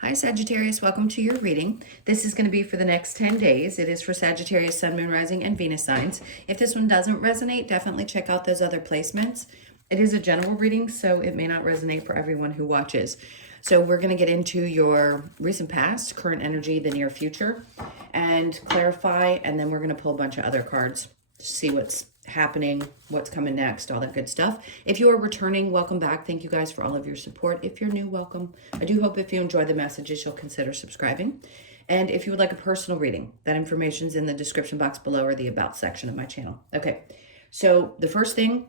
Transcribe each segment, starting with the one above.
Hi Sagittarius, welcome to your reading. This is going to be for the next 10 days. It is for Sagittarius, Sun, Moon, Rising, and Venus signs. If this one doesn't resonate, definitely check out those other placements. It is a general reading, so it may not resonate for everyone who watches. So we're going to get into your recent past, current energy, the near future, and clarify, and then we're going to pull a bunch of other cards to see what's happening, what's coming next, all that good stuff. If you are returning, welcome back. Thank you guys for all of your support. If you're new, welcome. I do hope if you enjoy the messages, you'll consider subscribing. And if you would like a personal reading, that information's in the description box below or the about section of my channel. Okay, so the first thing,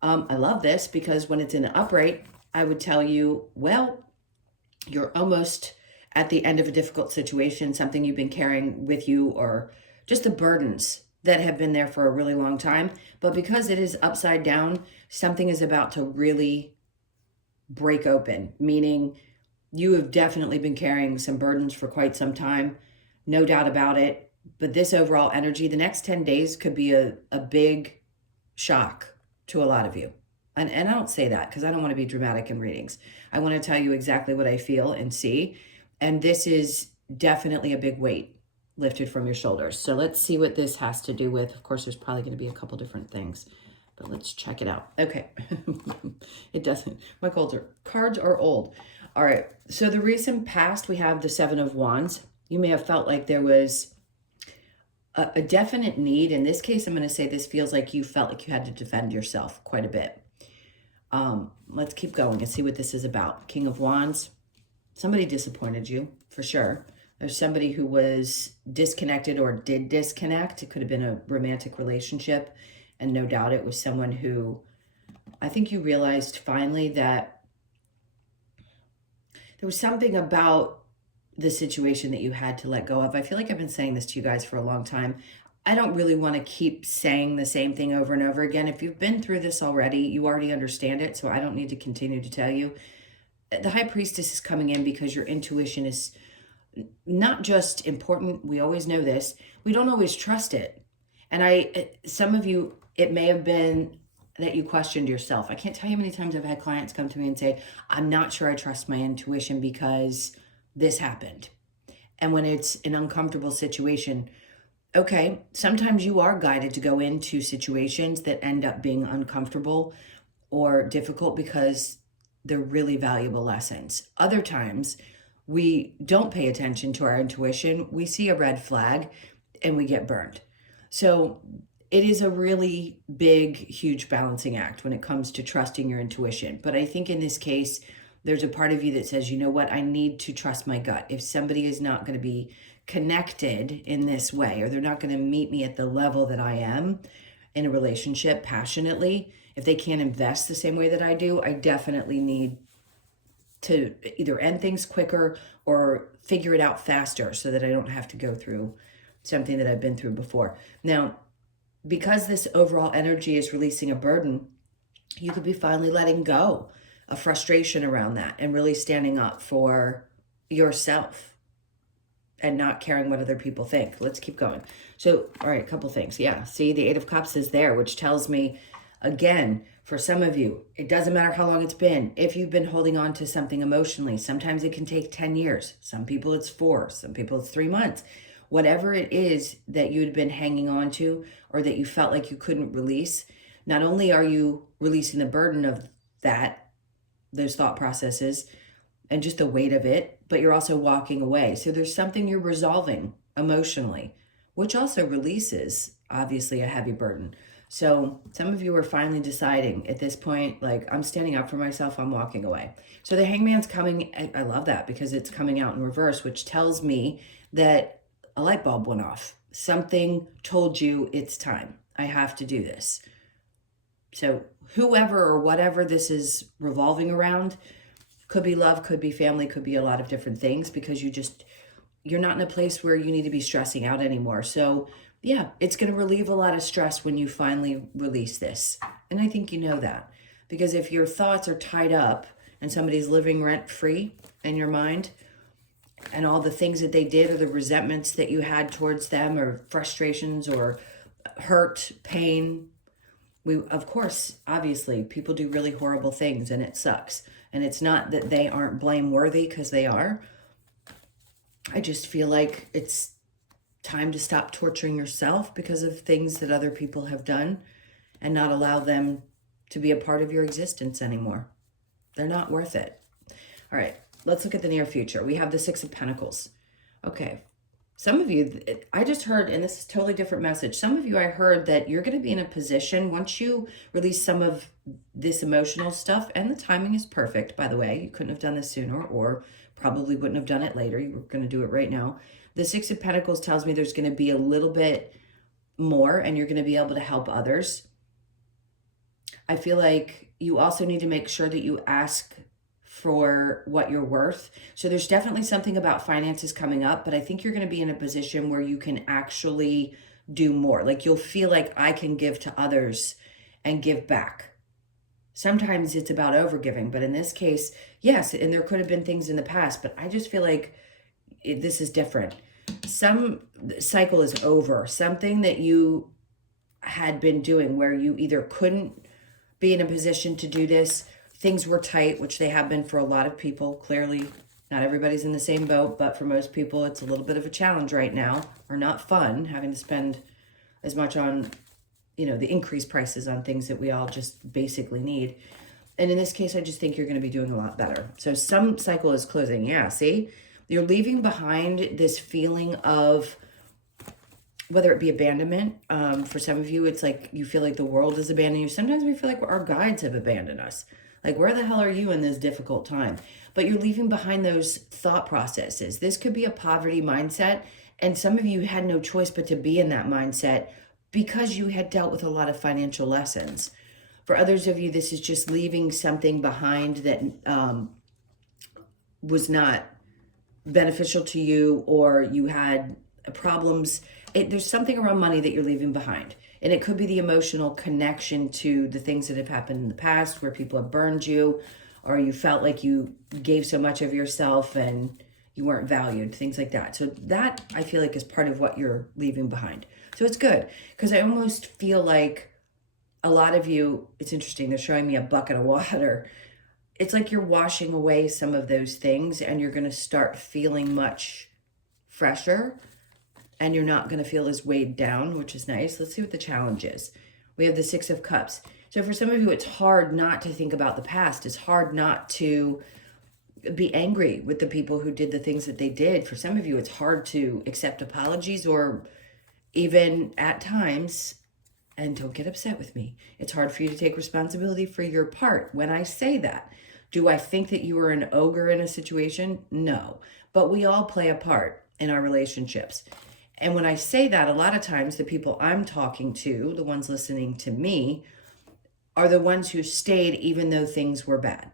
I love this because when it's in the upright, I would tell you, well, you're almost at the end of a difficult situation, something you've been carrying with you, or just the burdens that have been there for a really long time. But because it is upside down, something is about to really break open, meaning you have definitely been carrying some burdens for quite some time, no doubt about it. But this overall energy, the next 10 days could be a big shock to a lot of you. And I don't say that because I don't want to be dramatic in readings. I want to tell you exactly what I feel and see. And this is definitely a big weight lifted from your shoulders. So let's see what this has to do with. Of course, there's probably going to be a couple different things, but let's check it out. Okay. It doesn't. My cards are old. All right. So the recent past, we have the Seven of Wands. You may have felt like there was a definite need. In this case, I'm going to say this feels like you felt like you had to defend yourself quite a bit. Let's keep going and see what this is about. King of Wands. Somebody disappointed you, for sure. There's somebody who was disconnected or did disconnect. It could have been a romantic relationship. And no doubt it was someone who, I think you realized finally that there was something about the situation that you had to let go of. I feel like I've been saying this to you guys for a long time. I don't really want to keep saying the same thing over and over again. If you've been through this already, you already understand it. So I don't need to continue to tell you. The High Priestess is coming in because your intuition is not just important. We always know this. We don't always trust it. And some of you, it may have been that you questioned yourself. I can't tell you how many times I've had clients come to me and say, I'm not sure I trust my intuition because this happened. And when it's an uncomfortable situation, okay, sometimes you are guided to go into situations that end up being uncomfortable or difficult because they're really valuable lessons. Other times, we don't pay attention to our intuition. We see a red flag and we get burned. So it is a really big, huge balancing act when it comes to trusting your intuition. But I think in this case, there's a part of you that says, you know what, I need to trust my gut. If somebody is not going to be connected in this way, or they're not going to meet me at the level that I am in a relationship passionately, if they can't invest the same way that I do, I definitely need to either end things quicker or figure it out faster so that I don't have to go through something that I've been through before. Now, because this overall energy is releasing a burden, you could be finally letting go of frustration around that and really standing up for yourself and not caring what other people think. Let's keep going. So, all right, a couple things. Yeah, see, the Eight of Cups is there, which tells me, again, for some of you, it doesn't matter how long it's been. If you've been holding on to something emotionally, sometimes it can take 10 years. Some people it's 4, some people it's 3 months. Whatever it is that you'd been hanging on to or that you felt like you couldn't release, not only are you releasing the burden of those thought processes and just the weight of it, but you're also walking away. So there's something you're resolving emotionally, which also releases, obviously, a heavy burden. So some of you are finally deciding at this point, like, I'm standing up for myself, I'm walking away. So the Hangman's coming. I love that because it's coming out in reverse, which tells me that a light bulb went off. Something told you it's time. I have to do this. So whoever or whatever this is revolving around, could be love, could be family, could be a lot of different things, because you're not in a place where you need to be stressing out anymore. So yeah, it's going to relieve a lot of stress when you finally release this. And I think you know that, because if your thoughts are tied up and somebody's living rent-free in your mind, and all the things that they did or the resentments that you had towards them or frustrations or hurt, pain, of course, obviously, people do really horrible things and it sucks. And it's not that they aren't blameworthy, because they are. I just feel like it's time to stop torturing yourself because of things that other people have done and not allow them to be a part of your existence anymore. They're not worth it. All right, let's look at the near future. We have the Six of Pentacles. Okay, some of you, I just heard, and this is a totally different message. Some of you, I heard that you're going to be in a position once you release some of this emotional stuff, and the timing is perfect, by the way. You couldn't have done this sooner, or probably wouldn't have done it later. You were going to do it right now. The Six of Pentacles tells me there's going to be a little bit more, and you're going to be able to help others. I feel like you also need to make sure that you ask for what you're worth. So there's definitely something about finances coming up, but I think you're going to be in a position where you can actually do more. Like you'll feel like I can give to others and give back. Sometimes it's about overgiving, but in this case, yes, and there could have been things in the past, but I just feel like this is different. Some cycle is over. Something that you had been doing where you either couldn't be in a position to do this, things were tight, which they have been for a lot of people. Clearly, not everybody's in the same boat, but for most people, it's a little bit of a challenge right now, or not fun, having to spend as much on, the increased prices on things that we all just basically need. And in this case, I just think you're going to be doing a lot better. So some cycle is closing. Yeah, see? You're leaving behind this feeling of, whether it be abandonment, for some of you, it's like you feel like the world is abandoning you. Sometimes we feel like our guides have abandoned us. Like, where the hell are you in this difficult time? But you're leaving behind those thought processes. This could be a poverty mindset, and some of you had no choice but to be in that mindset because you had dealt with a lot of financial lessons. For others of you, this is just leaving something behind that was not beneficial to you, or you had problems. There's something around money that you're leaving behind. And it could be the emotional connection to the things that have happened in the past where people have burned you, or you felt like you gave so much of yourself and you weren't valued, things like that. So that, I feel like, is part of what you're leaving behind. So it's good, because I almost feel like a lot of you, it's interesting, they're showing me a bucket of water. It's like you're washing away some of those things and you're going to start feeling much fresher, and you're not going to feel as weighed down, which is nice. Let's see what the challenge is. We have the Six of Cups. So for some of you, it's hard not to think about the past. It's hard not to be angry with the people who did the things that they did. For some of you, it's hard to accept apologies, or even at times, and don't get upset with me, it's hard for you to take responsibility for your part. When I say that, do I think that you are an ogre in a situation? No, but we all play a part in our relationships. And when I say that, a lot of times the people I'm talking to, the ones listening to me, are the ones who stayed even though things were bad.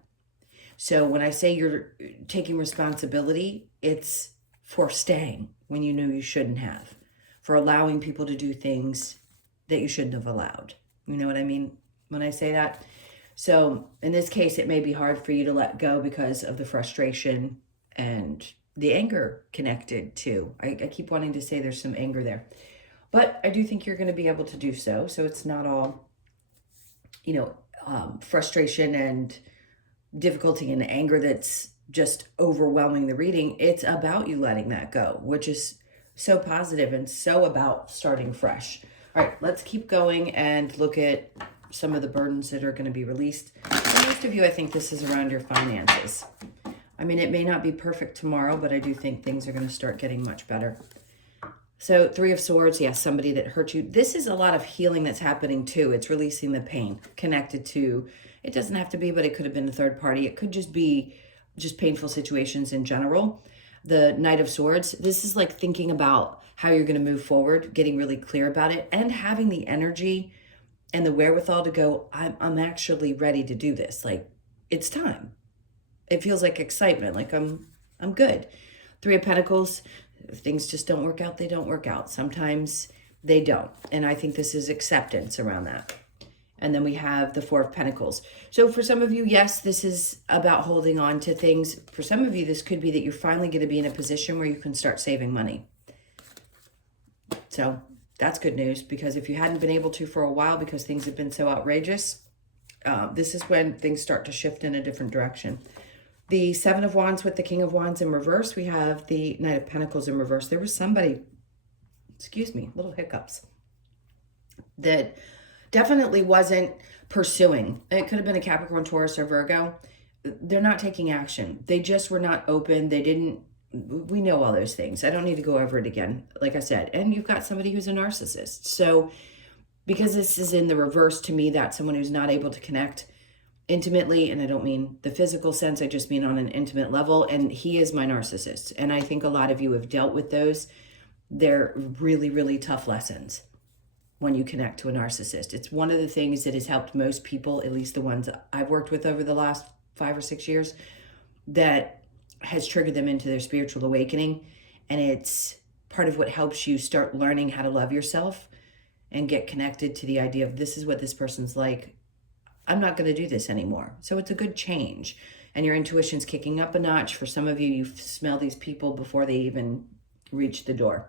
So when I say you're taking responsibility, it's for staying when you knew you shouldn't have, for allowing people to do things that you shouldn't have allowed. You know what I mean when I say that? So in this case, it may be hard for you to let go because of the frustration and the anger connected too. I keep wanting to say there's some anger there, but I do think you're going to be able to do so. So it's not all, frustration and difficulty and anger that's just overwhelming the reading. It's about you letting that go, which is so positive and so about starting fresh. All right, let's keep going and look at some of the burdens that are going to be released. For most of you, I think this is around your finances. I mean, it may not be perfect tomorrow, but I do think things are going to start getting much better. So Three of Swords, yes, somebody that hurt you. This is a lot of healing that's happening too. It's releasing the pain connected to, it doesn't have to be, but it could have been a third party. It could just be painful situations in general. The Knight of Swords, this is like thinking about how you're going to move forward, getting really clear about it, and having the energy and the wherewithal to go, I'm actually ready to do this. Like, it's time. It feels like excitement, like I'm good. Three of Pentacles, if things just don't work out, they don't work out. Sometimes they don't. And I think this is acceptance around that. And then we have the Four of Pentacles. So for some of you, yes, this is about holding on to things. For some of you, this could be that you're finally going to be in a position where you can start saving money. So that's good news, because if you hadn't been able to for a while because things have been so outrageous, this is when things start to shift in a different direction. The Seven of Wands with the King of Wands in reverse. We have the Knight of Pentacles in reverse. There was somebody, excuse me, little hiccups, that definitely wasn't pursuing. It could have been a Capricorn, Taurus, or Virgo. They're not taking action. They just were not open. They didn't, we know all those things. I don't need to go over it again, like I said. And you've got somebody who's a narcissist. So because this is in the reverse, to me, that's someone who's not able to connect intimately, and I don't mean the physical sense, I just mean on an intimate level, and he is my narcissist. And I think a lot of you have dealt with those. They're really, really tough lessons when you connect to a narcissist. It's one of the things that has helped most people, at least the ones I've worked with over the last 5 or 6 years, that has triggered them into their spiritual awakening. And it's part of what helps you start learning how to love yourself and get connected to the idea of, this is what this person's like. I'm not going to do this anymore. So it's a good change. And your intuition's kicking up a notch. For some of you, you smell these people before they even reach the door,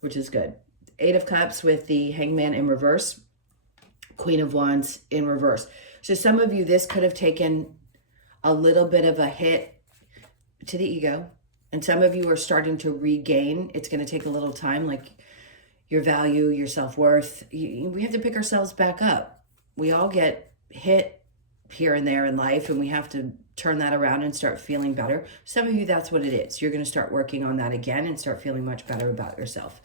which is good. 8 of Cups with the Hangman in reverse. Queen of Wands in reverse. So some of you, this could have taken a little bit of a hit to the ego. And some of you are starting to regain. It's going to take a little time, like your value, your self-worth. We have to pick ourselves back up. We all get hit here and there in life, and we have to turn that around and start feeling better. Some of you, that's what it is. You're going to start working on that again and start feeling much better about yourself.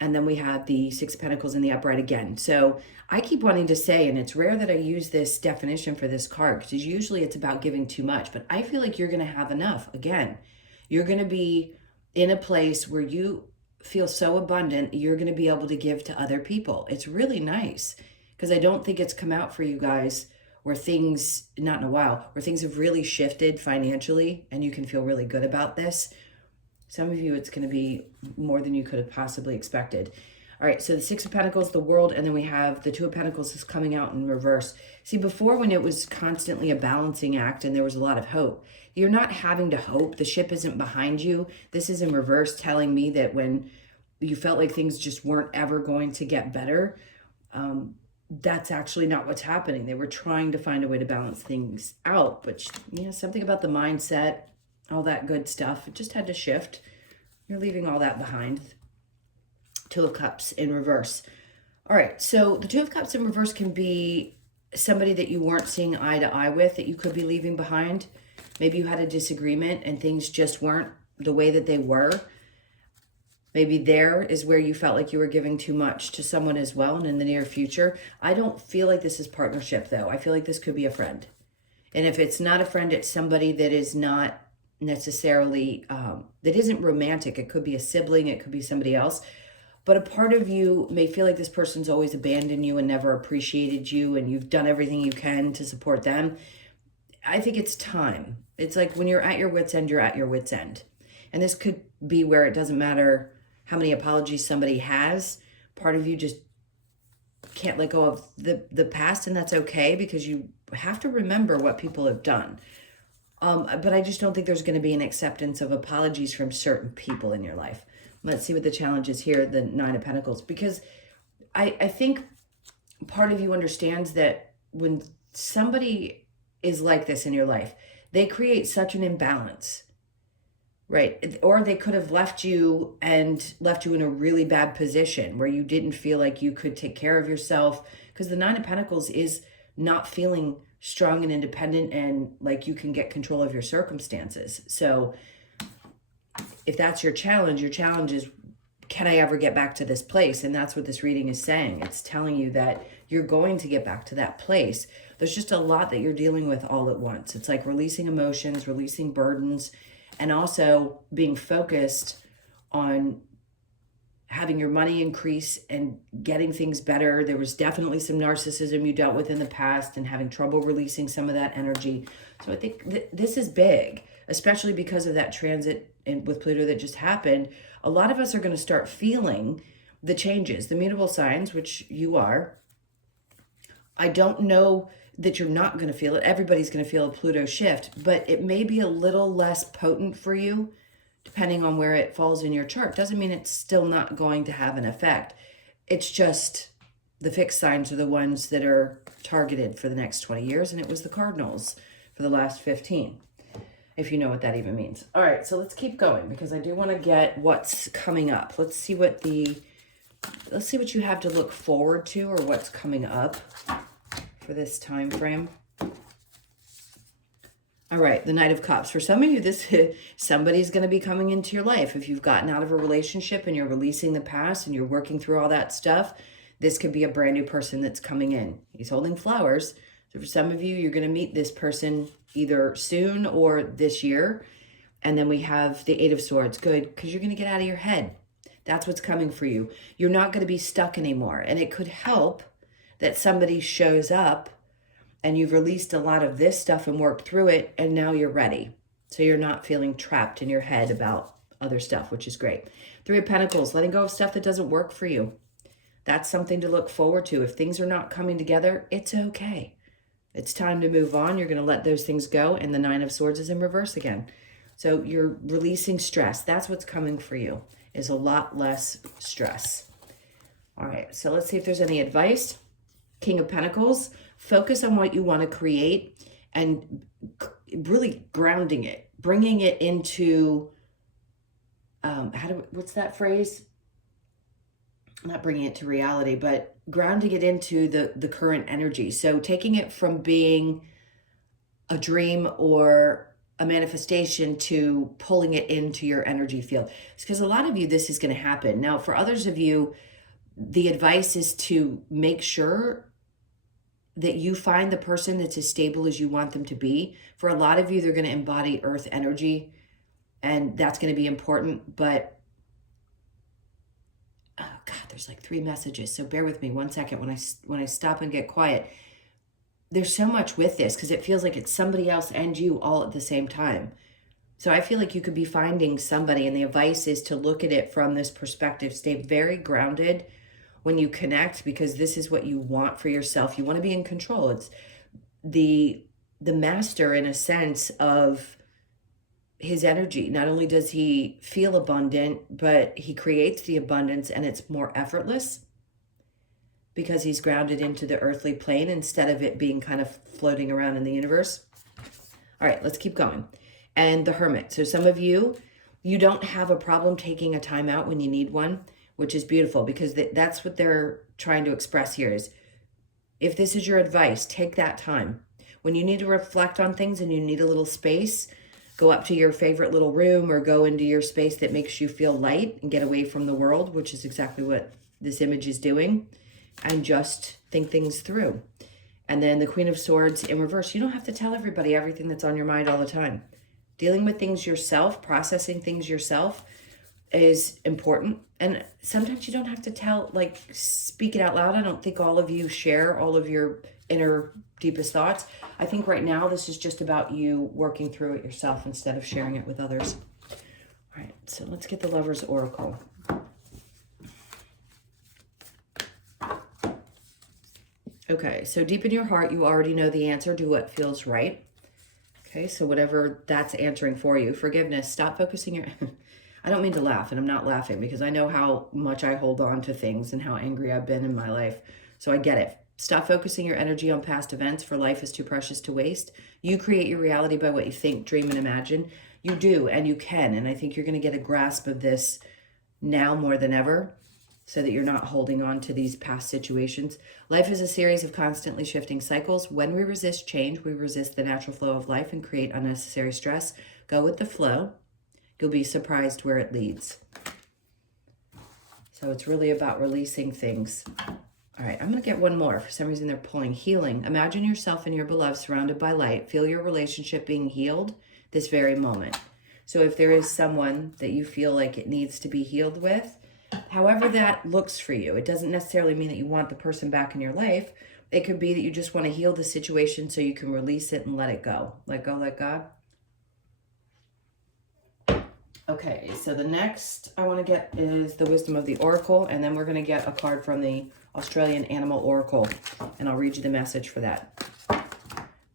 And then we have the 6 of Pentacles in the upright again. So I keep wanting to say, and it's rare that I use this definition for this card, because usually it's about giving too much, but I feel like you're going to have enough. Again, you're going to be in a place where you feel so abundant, you're going to be able to give to other people. It's really nice. Because I don't think it's come out for you guys where things, not in a while, where things have really shifted financially and you can feel really good about this. Some of you, it's going to be more than you could have possibly expected. All right, so the 6 of Pentacles, the World, and then we have the 2 of Pentacles is coming out in reverse. See, before, when it was constantly a balancing act and there was a lot of hope, you're not having to hope. The ship isn't behind you. This is in reverse, telling me that when you felt like things just weren't ever going to get better, that's actually not what's happening. They were trying to find a way to balance things out, but something about the mindset, all that good stuff, it just had to shift. You're leaving all that behind. 2 of Cups in reverse. All right, so the 2 of Cups in reverse can be somebody that you weren't seeing eye to eye with, that you could be leaving behind. Maybe you had a disagreement and things just weren't the way that they were. Maybe there is where you felt like you were giving too much to someone as well, and in the near future. I don't feel like this is partnership, though. I feel like this could be a friend. And if it's not a friend, it's somebody that is not necessarily, that isn't romantic. It could be a sibling. It could be somebody else. But a part of you may feel like this person's always abandoned you and never appreciated you, and you've done everything you can to support them. I think it's time. It's like when you're at your wit's end, you're at your wit's end. And this could be where it doesn't matter how many apologies somebody has. Part of you just can't let go of the past, and that's okay, because you have to remember what people have done. But I just don't think there's going to be an acceptance of apologies from certain people in your life. Let's see what the challenge is here, the 9 of Pentacles, because I think part of you understands that when somebody is like this in your life, they create such an imbalance. Right. Or they could have left you in a really bad position where you didn't feel like you could take care of yourself, because the 9 of Pentacles is not feeling strong and independent and like you can get control of your circumstances. So if that's your challenge is, can I ever get back to this place? And that's what this reading is saying. It's telling you that you're going to get back to that place. There's just a lot that you're dealing with all at once. It's like releasing emotions, releasing burdens, and also being focused on having your money increase and getting things better. There was definitely some narcissism you dealt with in the past and having trouble releasing some of that energy. So I think this is big, especially because of that transit with Pluto that just happened. A lot of us are going to start feeling the changes, the mutable signs, which you are. I don't know that you're not going to feel it. Everybody's going to feel a Pluto shift, but it may be a little less potent for you depending on where it falls in your chart. Doesn't mean it's still not going to have an effect. It's just the fixed signs are the ones that are targeted for the next 20 years, and it was the cardinals for the last 15. if you know what that even means. All right, so let's keep going because I do want to get what's coming up. Let's see what you have to look forward to or what's coming up for this time frame. All right, the Knight of Cups. For some of you, somebody's going to be coming into your life. If you've gotten out of a relationship and you're releasing the past and you're working through all that stuff, this could be a brand new person that's coming in. He's holding flowers. So for some of you, you're going to meet this person either soon or this year. And then we have the Eight of Swords. Good, because you're going to get out of your head. That's what's coming for you. You're not going to be stuck anymore. And it could help that somebody shows up and you've released a lot of this stuff and worked through it, and now you're ready. So you're not feeling trapped in your head about other stuff, which is great. Three of Pentacles, letting go of stuff that doesn't work for you. That's something to look forward to. If things are not coming together, it's okay. It's time to move on. You're going to let those things go, and the Nine of Swords is in reverse again. So you're releasing stress. That's what's coming for you, is a lot less stress. All right, so let's see if there's any advice. King of Pentacles, focus on what you want to create and really grounding it, bringing it into, what's that phrase? Not bringing it to reality, but grounding it into the current energy. So taking it from being a dream or a manifestation to pulling it into your energy field. It's because a lot of you, this is going to happen. Now, for others of you, the advice is to make sure that you find the person that's as stable as you want them to be. For a lot of you, they're going to embody earth energy, and that's going to be important. But, oh God, there's like 3 messages. So bear with me 1 second when I stop and get quiet. There's so much with this because it feels like it's somebody else and you all at the same time. So I feel like you could be finding somebody, and the advice is to look at it from this perspective. Stay very grounded when you connect, because this is what you want for yourself. You want to be in control. It's the master, in a sense, of his energy. Not only does he feel abundant, but he creates the abundance, and it's more effortless because he's grounded into the earthly plane instead of it being kind of floating around in the universe. All right, let's keep going. And the Hermit. So some of you don't have a problem taking a time out when you need one, which is beautiful, because that's what they're trying to express here is, if this is your advice, take that time. When you need to reflect on things and you need a little space, go up to your favorite little room or go into your space that makes you feel light and get away from the world, which is exactly what this image is doing, and just think things through. And then the Queen of Swords in reverse. You don't have to tell everybody everything that's on your mind all the time. Dealing with things yourself, processing things yourself is important. And sometimes you don't have to speak it out loud. I don't think all of you share all of your inner deepest thoughts. I think right now this is just about you working through it yourself instead of sharing it with others. All right, so let's get the Lover's Oracle. Okay, so deep in your heart, you already know the answer to what feels right. Okay, so whatever that's answering for you. Forgiveness, stop focusing your... I don't mean to laugh, and I'm not laughing because I know how much I hold on to things and how angry I've been in my life. So I get it. Stop focusing your energy on past events, for life is too precious to waste. You create your reality by what you think, dream, and imagine. You do, and you can. And I think you're going to get a grasp of this now more than ever, so that you're not holding on to these past situations. Life is a series of constantly shifting cycles. When we resist change, we resist the natural flow of life and create unnecessary stress. Go with the flow. You'll be surprised where it leads. So it's really about releasing things. All right, I'm going to get one more. For some reason, they're pulling healing. Imagine yourself and your beloved surrounded by light. Feel your relationship being healed this very moment. So if there is someone that you feel like it needs to be healed with, however that looks for you, it doesn't necessarily mean that you want the person back in your life. It could be that you just want to heal the situation so you can release it and let it go. Let go, let God. Okay, so the next I want to get is the Wisdom of the Oracle, and then we're going to get a card from the Australian Animal Oracle, and I'll read you the message for that.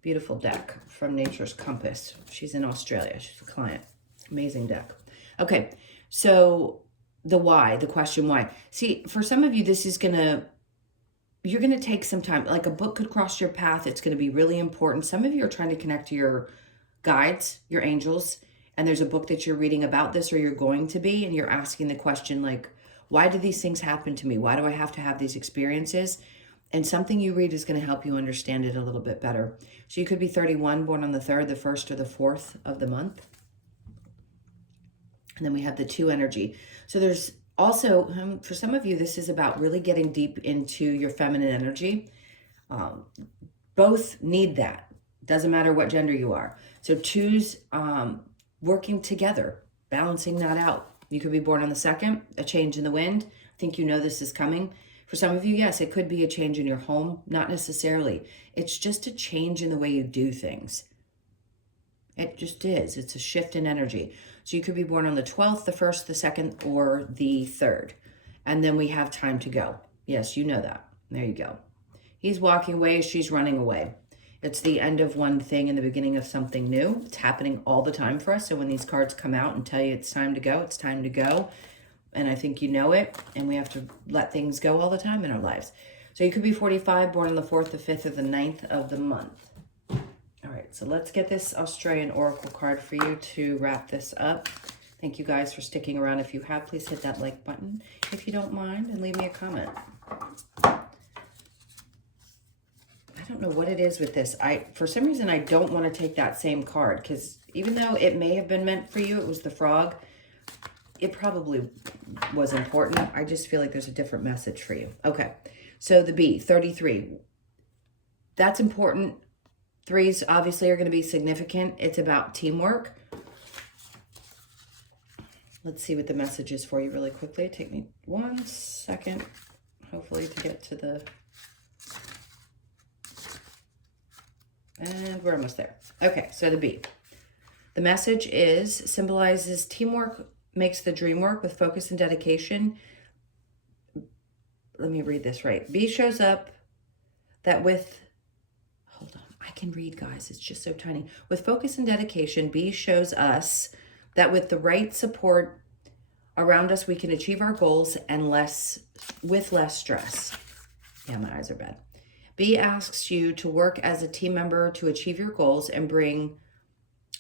Beautiful deck from Nature's Compass. She's in Australia. She's a client. Amazing deck. Okay, so the why, the question why. See, for some of you, this is you're going to take some time. Like a book could cross your path. It's going to be really important. Some of you are trying to connect to your guides, your angels, and there's a book that you're reading about this or you're going to be, and you're asking the question like, why do these things happen to me? Why do I have to have these experiences? And something you read is going to help you understand it a little bit better. So you could be 31, born on the 3rd, the 1st, or the 4th of the month. And then we have the 2 energy. So there's also, for some of you, this is about really getting deep into your feminine energy. Both need that. Doesn't matter what gender you are. So 2s working together, balancing that out. You could be born on the 2nd, a change in the wind. I think you know this is coming. For some of you, yes, it could be a change in your home. Not necessarily. It's just a change in the way you do things. It just is. It's a shift in energy. So you could be born on the 12th, the 1st, the 2nd, or the 3rd. And then we have time to go. Yes, you know that. There you go. He's walking away. She's running away. It's the end of one thing and the beginning of something new. It's happening all the time for us. So when these cards come out and tell you it's time to go, it's time to go. And I think you know it. And we have to let things go all the time in our lives. So you could be 45, born on the 4th, the 5th, or the 9th of the month. All right, so let's get this Australian Oracle card for you to wrap this up. Thank you guys for sticking around. If you have, please hit that like button if you don't mind, and leave me a comment. I don't know what it is with this. For some reason, I don't want to take that same card, because even though it may have been meant for you, it was the frog, it probably was important. I just feel like there's a different message for you. Okay, so the B, 33. That's important. 3s obviously are going to be significant. It's about teamwork. Let's see what the message is for you really quickly. Take me 1 second, hopefully, to get to the... And we're almost there. Okay, so the B. The message symbolizes teamwork makes the dream work with focus and dedication. Let me read this right. B shows up that with... Hold on. I can read, guys. It's just so tiny. With focus and dedication, B shows us that with the right support around us, we can achieve our goals and with less stress. Yeah, my eyes are bad. B asks you to work as a team member to achieve your goals and bring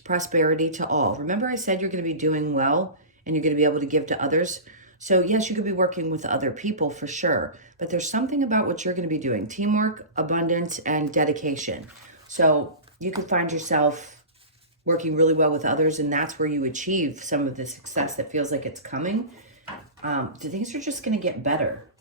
prosperity to all. Remember I said you're going to be doing well and you're going to be able to give to others. So yes, you could be working with other people for sure, but there's something about what you're going to be doing. Teamwork, abundance, and dedication. So you could find yourself working really well with others, and that's where you achieve some of the success that feels like it's coming. Things are just going to get better,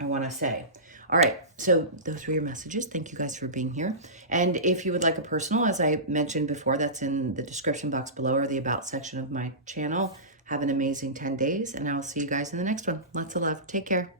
I want to say. All right, so those were your messages. Thank you guys for being here. And if you would like a personal, as I mentioned before, that's in the description box below or the About section of my channel. Have an amazing 10 days, and I'll see you guys in the next one. Lots of love. Take care.